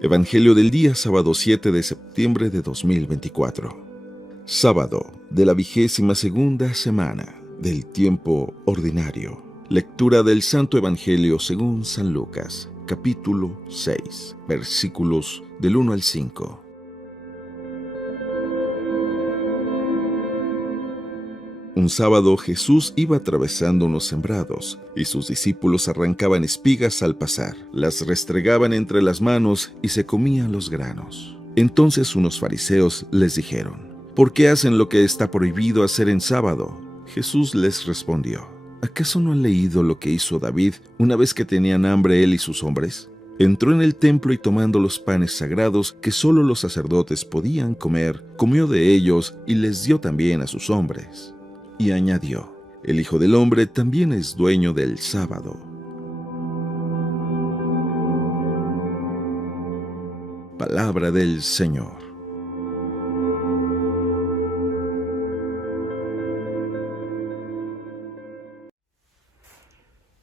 Evangelio del día, sábado 7 de septiembre de 2024. Sábado de la 22ª semana del tiempo ordinario. Lectura del Santo Evangelio según San Lucas, capítulo 6, versículos del 1 al 5. Un sábado Jesús iba atravesando unos sembrados, y sus discípulos arrancaban espigas al pasar, las restregaban entre las manos y se comían los granos. Entonces unos fariseos les dijeron: ¿por qué hacen lo que está prohibido hacer en sábado? Jesús les respondió: ¿acaso no han leído lo que hizo David una vez que tenían hambre él y sus hombres? Entró en el templo y tomando los panes sagrados que solo los sacerdotes podían comer, comió de ellos y les dio también a sus hombres. Y añadió: el Hijo del Hombre también es dueño del sábado. Palabra del Señor.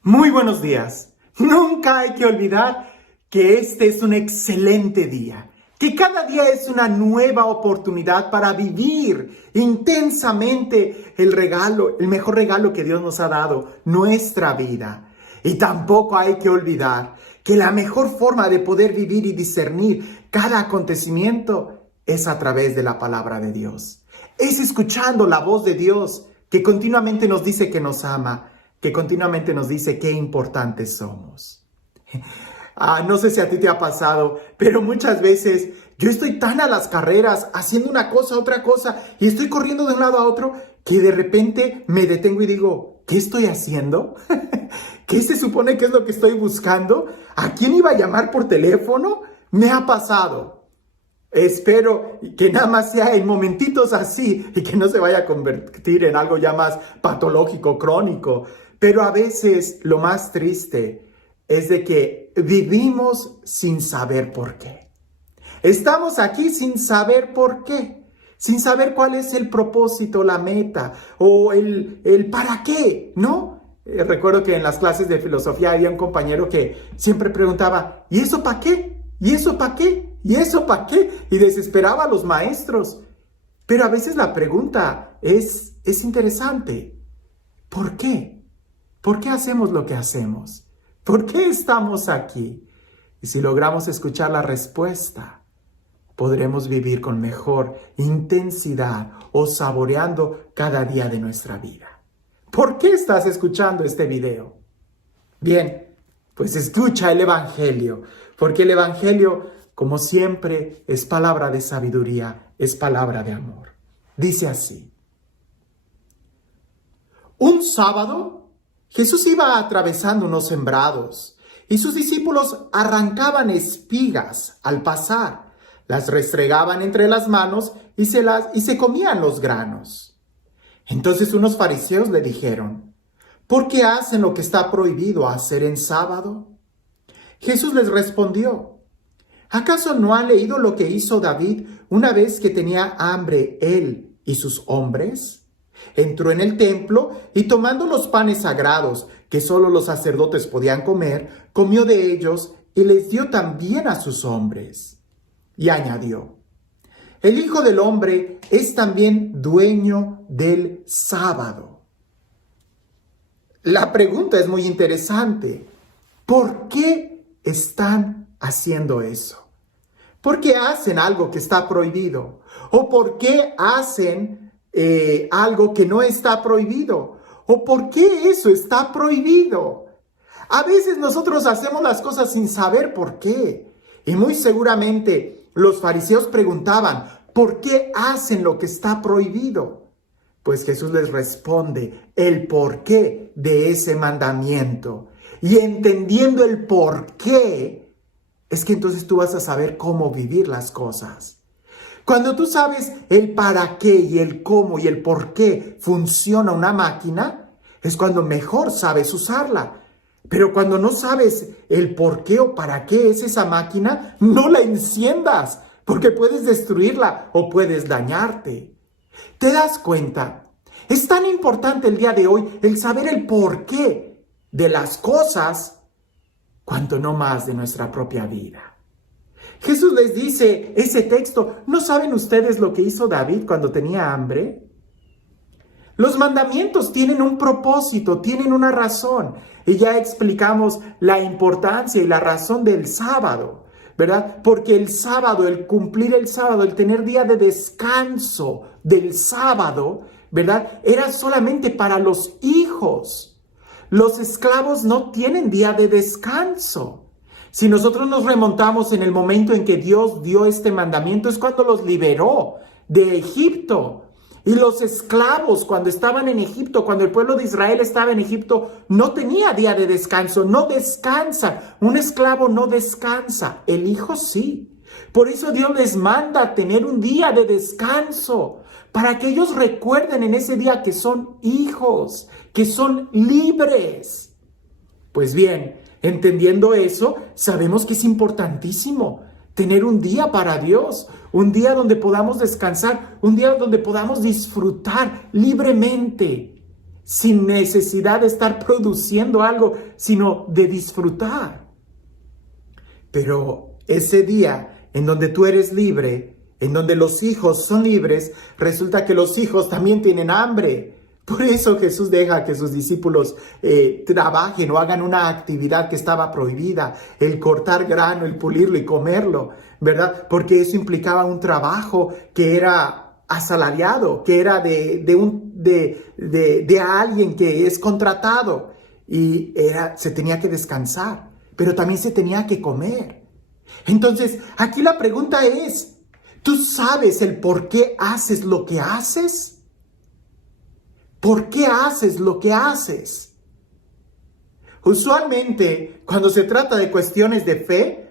Muy buenos días. Nunca hay que olvidar que este es un excelente día, que cada día es una nueva oportunidad para vivir intensamente el mejor regalo que Dios nos ha dado, nuestra vida. Y tampoco hay que olvidar que la mejor forma de poder vivir y discernir cada acontecimiento es a través de la palabra de Dios. Es escuchando la voz de Dios que continuamente nos dice que nos ama, que continuamente nos dice qué importantes somos. No sé si a ti te ha pasado, pero muchas veces yo estoy tan a las carreras, haciendo una cosa, otra cosa, y estoy corriendo de un lado a otro, que de repente me detengo y digo: ¿qué estoy haciendo? ¿Qué se supone que es lo que estoy buscando? ¿A quién iba a llamar por teléfono? Me ha pasado. Espero que nada más sea en momentitos así y que no se vaya a convertir en algo ya más patológico, crónico. Pero a veces lo más triste es de que vivimos sin saber por qué. Estamos aquí sin saber por qué, sin saber cuál es el propósito, la meta o el para qué, ¿no? Recuerdo que en las clases de filosofía había un compañero que siempre preguntaba: ¿y eso para qué? ¿Y eso para qué? ¿Y eso para qué? Y desesperaba a los maestros. Pero a veces la pregunta es interesante. ¿Por qué? ¿Por qué hacemos lo que hacemos? ¿Por qué estamos aquí? Y si logramos escuchar la respuesta, podremos vivir con mejor intensidad o saboreando cada día de nuestra vida. ¿Por qué estás escuchando este video? Bien, pues escucha el Evangelio, porque el Evangelio, como siempre, es palabra de sabiduría, es palabra de amor. Dice así: un sábado, Jesús iba atravesando unos sembrados y sus discípulos arrancaban espigas al pasar, las restregaban entre las manos y se comían los granos. Entonces unos fariseos le dijeron: ¿por qué hacen lo que está prohibido hacer en sábado? Jesús les respondió: ¿acaso no han leído lo que hizo David una vez que tenía hambre él y sus hombres? Entró en el templo y tomando los panes sagrados que solo los sacerdotes podían comer, comió de ellos y les dio también a sus hombres. Y añadió: el Hijo del Hombre es también dueño del sábado. La pregunta es muy interesante. ¿Por qué están haciendo eso? ¿Por qué hacen algo que está prohibido? ¿O por qué hacen algo que no está prohibido? ¿O por qué eso está prohibido? A veces nosotros hacemos las cosas sin saber por qué. Y muy seguramente los fariseos preguntaban: ¿por qué hacen lo que está prohibido? Pues Jesús les responde el porqué de ese mandamiento. Y entendiendo el porqué, es que entonces tú vas a saber cómo vivir las cosas. Cuando tú sabes el para qué y el cómo y el por qué funciona una máquina, es cuando mejor sabes usarla. Pero cuando no sabes el por qué o para qué es esa máquina, no la enciendas, porque puedes destruirla o puedes dañarte. ¿Te das cuenta? Es tan importante el día de hoy el saber el por qué de las cosas, cuanto no más de nuestra propia vida. Jesús les dice ese texto, ¿no saben ustedes lo que hizo David cuando tenía hambre? Los mandamientos tienen un propósito, tienen una razón. Y ya explicamos la importancia y la razón del sábado, ¿verdad? Porque el sábado, el cumplir el sábado, el tener día de descanso del sábado, ¿verdad? Era solamente para los hijos. Los esclavos no tienen día de descanso. Si nosotros nos remontamos en el momento en que Dios dio este mandamiento, es cuando los liberó de Egipto. Y los esclavos, cuando estaban en Egipto, cuando el pueblo de Israel estaba en Egipto, no tenía día de descanso, no descansan. Un esclavo no descansa, el hijo sí. Por eso Dios les manda tener un día de descanso, para que ellos recuerden en ese día que son hijos, que son libres. Pues bien, entendiendo eso, sabemos que es importantísimo tener un día para Dios, un día donde podamos descansar, un día donde podamos disfrutar libremente, sin necesidad de estar produciendo algo, sino de disfrutar. Pero ese día en donde tú eres libre, en donde los hijos son libres, resulta que los hijos también tienen hambre. Por eso Jesús deja que sus discípulos trabajen o hagan una actividad que estaba prohibida, el cortar grano, el pulirlo y comerlo, ¿verdad? Porque eso implicaba un trabajo que era asalariado, que era de alguien que es contratado y se tenía que descansar, pero también se tenía que comer. Entonces, aquí la pregunta es, ¿tú sabes el por qué haces lo que haces? ¿Por qué haces lo que haces? Usualmente, cuando se trata de cuestiones de fe,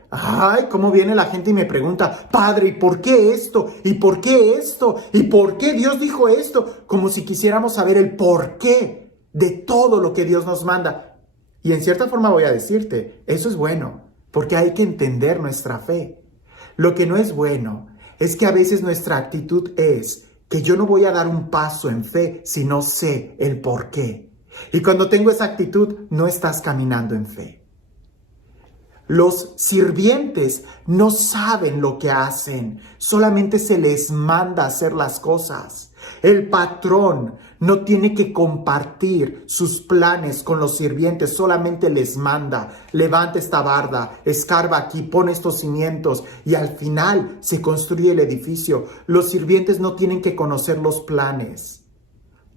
cómo viene la gente y me pregunta, Padre, ¿y por qué esto? ¿Y por qué esto? ¿Y por qué Dios dijo esto? Como si quisiéramos saber el por qué de todo lo que Dios nos manda. Y en cierta forma voy a decirte, eso es bueno, porque hay que entender nuestra fe. Lo que no es bueno es que a veces nuestra actitud es que yo no voy a dar un paso en fe si no sé el por qué. Y cuando tengo esa actitud, no estás caminando en fe. Los sirvientes no saben lo que hacen, solamente se les manda hacer las cosas. El patrón no tiene que compartir sus planes con los sirvientes, solamente les manda, levanta esta barda, escarba aquí, pone estos cimientos y al final se construye el edificio. Los sirvientes no tienen que conocer los planes,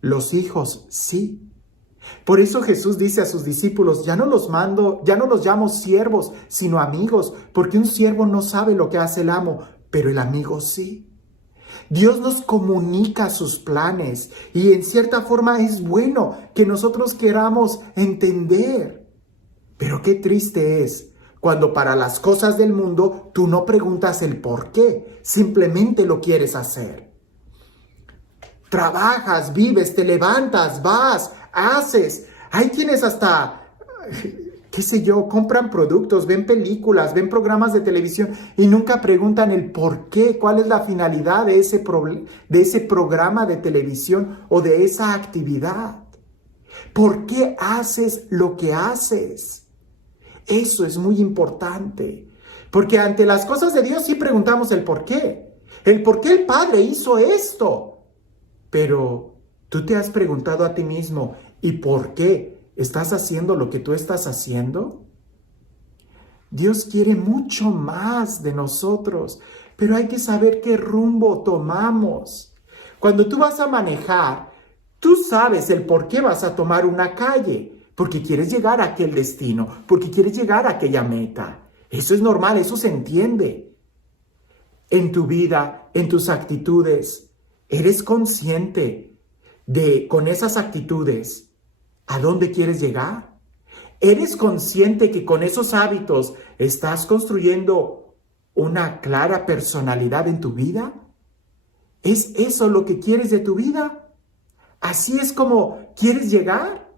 los hijos sí. Por eso Jesús dice a sus discípulos, ya no los llamo siervos, sino amigos, porque un siervo no sabe lo que hace el amo, pero el amigo sí. Dios nos comunica sus planes y en cierta forma es bueno que nosotros queramos entender. Pero qué triste es cuando para las cosas del mundo tú no preguntas el por qué, simplemente lo quieres hacer. Trabajas, vives, te levantas, vas, haces. Hay quienes hasta, qué sé yo, compran productos, ven películas, ven programas de televisión y nunca preguntan el por qué, cuál es la finalidad de ese programa de televisión o de esa actividad. ¿Por qué haces lo que haces? Eso es muy importante, porque ante las cosas de Dios sí preguntamos el por qué. El por qué el Padre hizo esto. Pero tú te has preguntado a ti mismo, ¿y por qué estás haciendo lo que tú estás haciendo? Dios quiere mucho más de nosotros, pero hay que saber qué rumbo tomamos. Cuando tú vas a manejar, tú sabes el por qué vas a tomar una calle, porque quieres llegar a aquel destino, porque quieres llegar a aquella meta. Eso es normal, eso se entiende. En tu vida, en tus actitudes, ¿eres consciente de, con esas actitudes, a dónde quieres llegar? ¿Eres consciente que con esos hábitos estás construyendo una clara personalidad en tu vida? ¿Es eso lo que quieres de tu vida? ¿Así es como quieres llegar?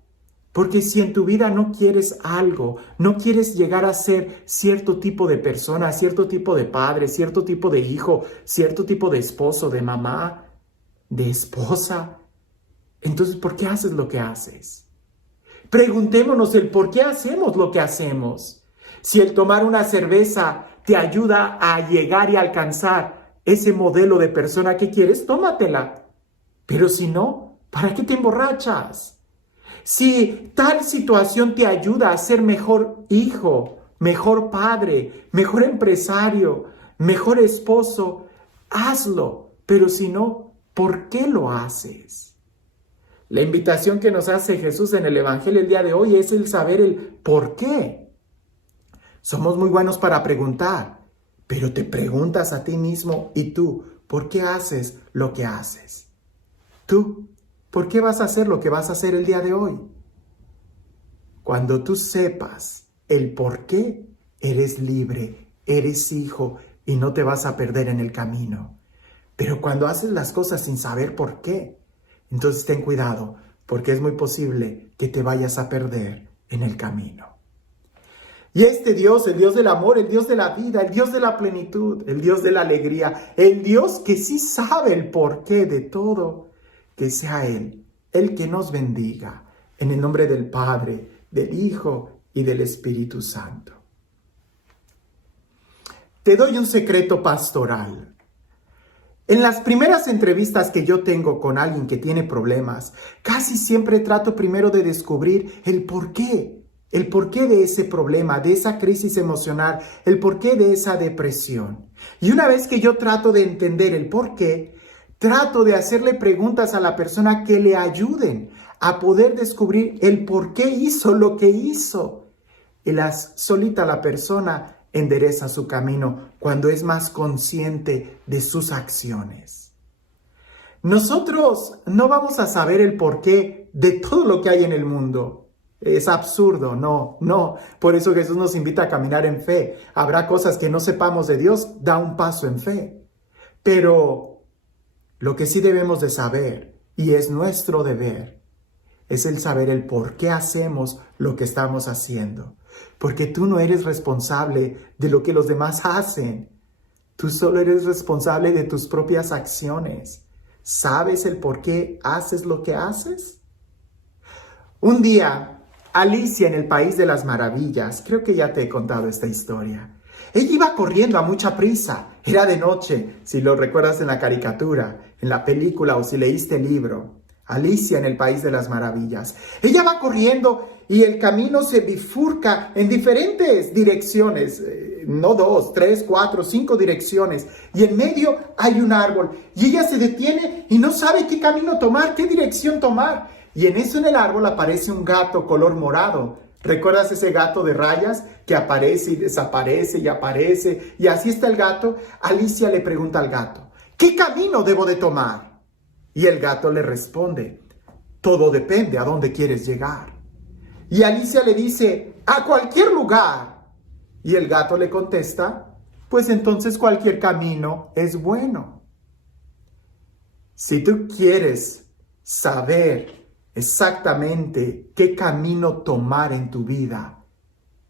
Porque si en tu vida no quieres algo, no quieres llegar a ser cierto tipo de persona, cierto tipo de padre, cierto tipo de hijo, cierto tipo de esposo, de mamá, de esposa, entonces ¿por qué haces lo que haces? Preguntémonos el por qué hacemos lo que hacemos. Si el tomar una cerveza te ayuda a llegar y alcanzar ese modelo de persona que quieres, tómatela. Pero si no, ¿para qué te emborrachas? Si tal situación te ayuda a ser mejor hijo, mejor padre, mejor empresario, mejor esposo, hazlo. Pero si no, ¿por qué lo haces? La invitación que nos hace Jesús en el Evangelio el día de hoy es el saber el por qué. Somos muy buenos para preguntar, pero te preguntas a ti mismo y tú, ¿por qué haces lo que haces? Tú, ¿por qué vas a hacer lo que vas a hacer el día de hoy? Cuando tú sepas el por qué, eres libre, eres hijo y no te vas a perder en el camino. Pero cuando haces las cosas sin saber por qué, entonces ten cuidado, porque es muy posible que te vayas a perder en el camino. Y este Dios, el Dios del amor, el Dios de la vida, el Dios de la plenitud, el Dios de la alegría, el Dios que sí sabe el porqué de todo, que sea Él, el que nos bendiga, en el nombre del Padre, del Hijo y del Espíritu Santo. Te doy un secreto pastoral. En las primeras entrevistas que yo tengo con alguien que tiene problemas, casi siempre trato primero de descubrir el porqué de ese problema, de esa crisis emocional, el porqué de esa depresión. Y una vez que yo trato de entender el porqué, trato de hacerle preguntas a la persona que le ayuden a poder descubrir el por qué hizo lo que hizo. Y solita la persona endereza su camino cuando es más consciente de sus acciones. Nosotros no vamos a saber el porqué de todo lo que hay en el mundo. Es absurdo, no. Por eso Jesús nos invita a caminar en fe. Habrá cosas que no sepamos de Dios, da un paso en fe. Pero lo que sí debemos de saber, y es nuestro deber, es el saber el por qué hacemos lo que estamos haciendo. Porque tú no eres responsable de lo que los demás hacen. Tú solo eres responsable de tus propias acciones. ¿Sabes el por qué haces lo que haces? Un día, Alicia en el País de las Maravillas, creo que ya te he contado esta historia. Ella iba corriendo a mucha prisa. Era de noche, si lo recuerdas en la caricatura, en la película o si leíste el libro. Alicia en el País de las Maravillas. Ella va corriendo y el camino se bifurca en diferentes direcciones. No 2, 3, 4, 5 direcciones. Y en medio hay un árbol. Y ella se detiene y no sabe qué camino tomar, qué dirección tomar. Y en eso en el árbol aparece un gato color morado. ¿Recuerdas ese gato de rayas que aparece y desaparece y aparece? Y así está el gato. Alicia le pregunta al gato, ¿qué camino debo de tomar? Y el gato le responde, todo depende a dónde quieres llegar. Y Alicia le dice, a cualquier lugar. Y el gato le contesta, pues entonces cualquier camino es bueno. Si tú quieres saber exactamente qué camino tomar en tu vida,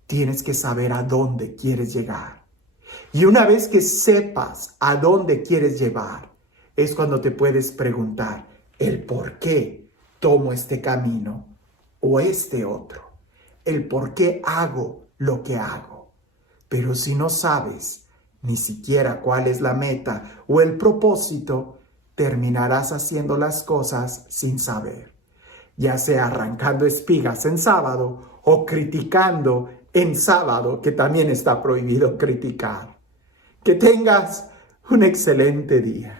tienes que saber a dónde quieres llegar. Y una vez que sepas a dónde quieres llevar, es cuando te puedes preguntar el por qué tomo este camino o este otro. El por qué hago lo que hago. Pero si no sabes ni siquiera cuál es la meta o el propósito, terminarás haciendo las cosas sin saber. Ya sea arrancando espigas en sábado o criticando en sábado, que también está prohibido criticar. Que tengas un excelente día.